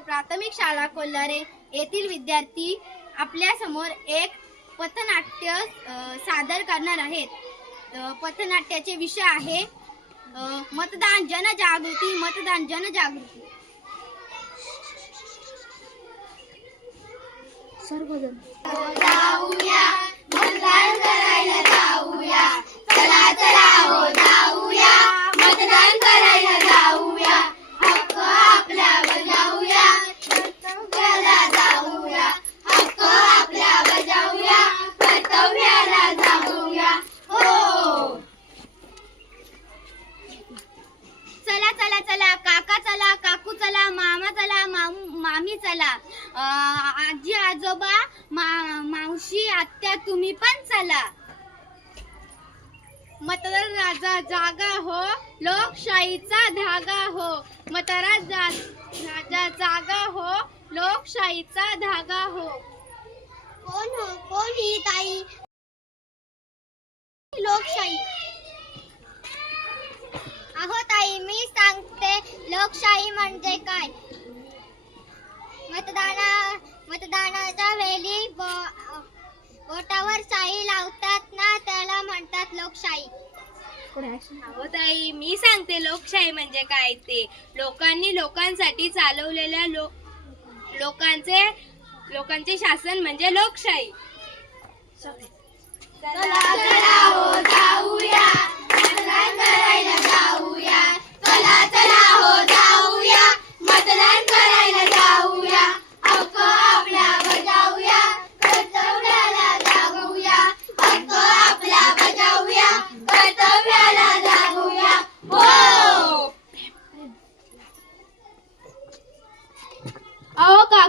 प्राथमिक शाळा कोल्हारे येथील विद्यार्थी आपल्यासमोर एक पथनाट्य सादर करणार आहेत. पथनाट्याचे विषय आहे मतदान जनजागृती मतदान जनजागृती. जाऊया मतदान करायला आजी आजोबा मा, मावशी आत्या तुम्ही पण चला. मतदार राजा जागा हो लोकशाहीचा धागा हो. मतदार जा- राजा जागा हो लोकशाहीचा धागा हो. कोण हो? कोण ही ताई? लोकशाही. अहो ताई मी सांगते लोकशाही म्हणजे काय? मतदानाच्या वेळी बोटावर शाही लावतात ना त्याला म्हणतात लोकशाही. अहो ताई मी सांगते लोकशाही म्हणजे काय ते? लोकांनी लोकांसाठी चालवलेल्या लो लोकांचे लोकांचे शासन म्हणजे लोकशाही. चला.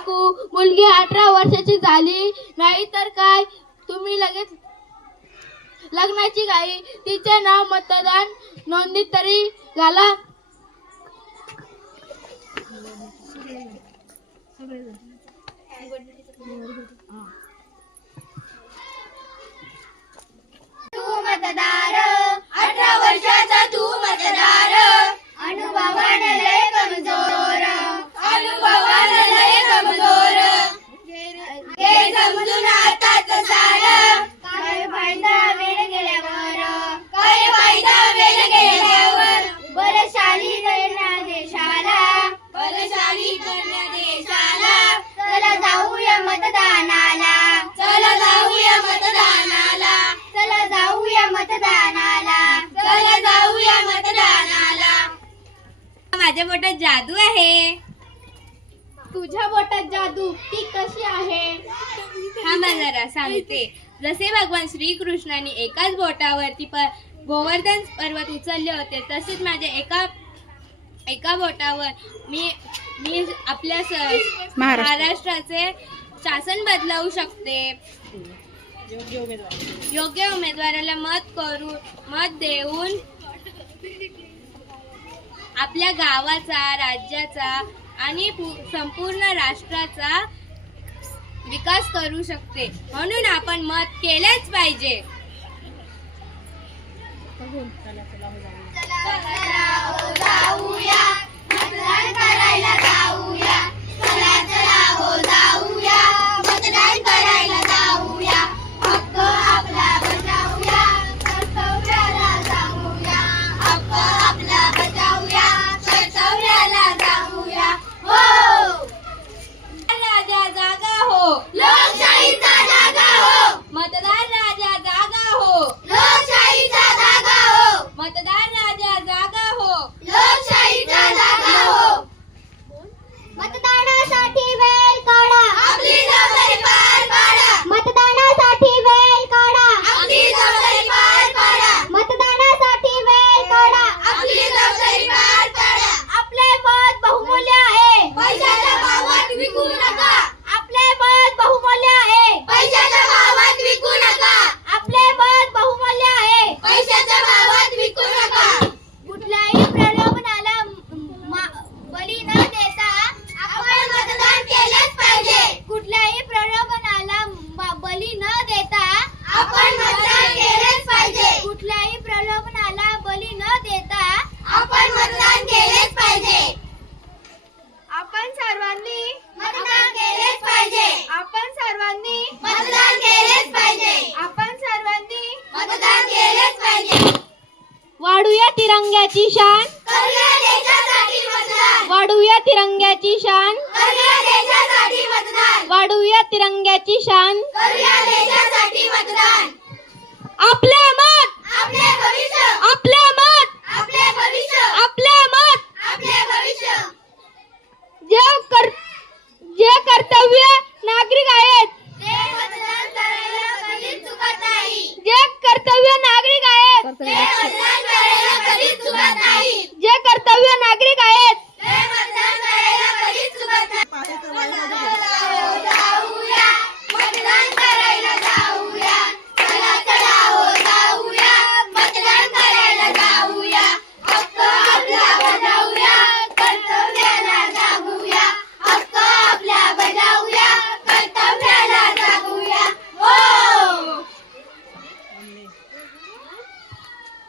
काकू मुलगी अठरा वर्षाची झाली. नाही तर काय? तुम्ही लगेच लग्नाची गाई तिचे नाव मतदान नोंदणी तरी घाला. तू मतदार अठरा वर्षाचा तू मतदार. हा जरा सांगते. जसे भगवान श्रीकृष्णाने एकाच बोटावरती प गोवर्धन पर्वत उचलले होते तसेच माझ्या एका एका बोटावर मी मी आपल्या स- महाराष्ट्राचे शासन बदलवू शकते. योग्य उमेदवाराला मत करून मत देऊन आपल्या गावाचा राज्याचा आणि पू- संपूर्ण राष्ट्राचा विकास करू शकते. म्हणून आपण मत केलेच पाहिजे. तिरंग्याची शान. वाढवूया तिरंग्याची शान. वाढवूया तिरंग्याची शान.